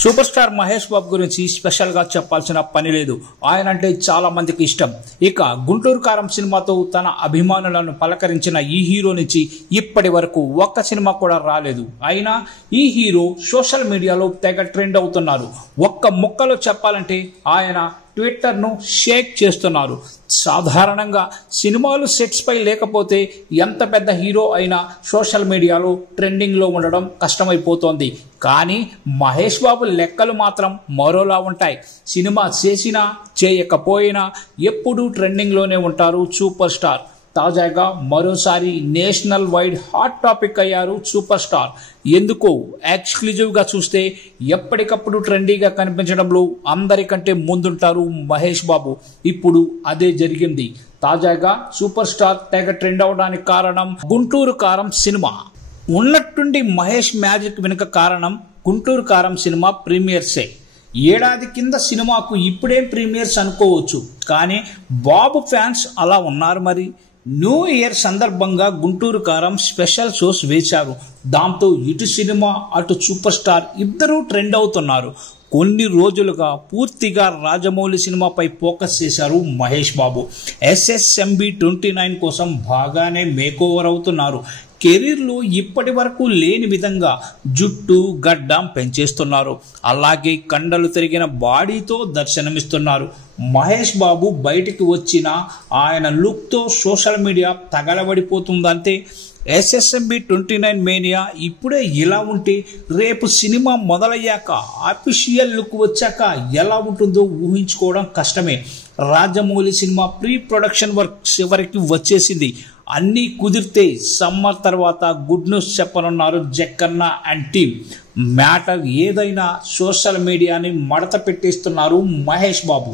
Super star Mahesh Babu గురించి special గా చెప్పాల్సిన పని లేదు. ఆయన అంటే చాలా మందికి ఇష్టం. ఇక గుంటూరు కారం సినిమాతో తన అభిమానులను పలకరించిన ఈ హీరో నుంచి ఇప్పటి వరకు ఒక్క సినిమా కూడా రాలేదు. అయినా ఈ హీరో సోషల్ మీడియాలో తెగ ట్రెండ్ అవుతున్నారు. ఒక్క ముక్కలో చెప్పాలంటే ఆయన ట్విట్టర్ను షేక్ చేస్తున్నారు. సాధారణంగా సినిమాలు సెట్స్ పై లేకపోతే ఎంత పెద్ద హీరో అయినా సోషల్ మీడియాలో ట్రెండింగ్లో ఉండడం కష్టమైపోతోంది. కానీ మహేష్ బాబు లెక్కలు మాత్రం మరోలా ఉంటాయి. సినిమా చేసినా చేయకపోయినా ఎప్పుడూ ట్రెండింగ్లోనే ఉంటారు సూపర్ స్టార్. తాజాగా మరోసారి నేషనల్ వైడ్ హాట్ టాపిక్ అయ్యారు సూపర్ స్టార్. ఎందుకో ఎక్స్క్లూజివ్ గా చూస్తే ఎప్పటికప్పుడు ట్రెండీగా కనిపించడంలో అందరికంటే ముందుంటారు మహేష్ బాబు. ఇప్పుడు అదే జరిగింది. తాజాగా సూపర్ స్టార్ తెగ ట్రెండ్ అవడానికి కారణం గుంటూరు కారం సినిమా. ఉన్నట్టుండి మహేష్ మ్యాజిక్ వెనుక కారణం గుంటూరు కారం సినిమా ప్రీమియర్సే. ఏడాది కింద సినిమాకు ఇప్పుడేం ప్రీమియర్స్ అనుకోవచ్చు, కానీ బాబు ఫ్యాన్స్ అలా ఉన్నారు. మరి న్యూ ఇయర్ సందర్భంగా గుంటూరు కారం స్పెషల్ షోస్ వేశారు. దాంతో ఇటు సినిమా అటు సూపర్ స్టార్ ఇద్దరూ ట్రెండ్ అవుతున్నారు. కొన్ని రోజులుగా పూర్తిగా రాజమౌళి సినిమాపై ఫోకస్ చేశారు మహేష్ బాబు. SSMB 29 కోసం బాగానే మేకోవర్ అవుతున్నారు. కెరీర్లో ఇప్పటి వరకు లేని విధంగా జుట్టు గడ్డం పెంచేస్తున్నారు. అలాగే కండలు తిరిగిన బాడీతో దర్శనమిస్తున్నారు. మహేష్ బాబు బయటికి వచ్చిన ఆయన లుక్తో సోషల్ మీడియా తగలబడిపోతుందంటే SSMB 29 మేనియా ఇప్పుడే ఇలా ఉంటే రేపు సినిమా మొదలయ్యాక అఫీషియల్ లుక్ వచ్చాక ఎలా ఉంటుందో ఊహించుకోవడం కష్టమే. Rajamouli cinema pre production work చివరికి వచ్చేసింది. అన్నీ కుదిరితే సమ్మర్ తర్వాత గుడ్ న్యూస్ చెప్పనున్నారు జక్కన్న అండ్ టీమ్. మ్యాటర్ ఏదైనా సోషల్ మీడియాని మడత పెట్టేస్తున్నారు మహేష్ బాబు.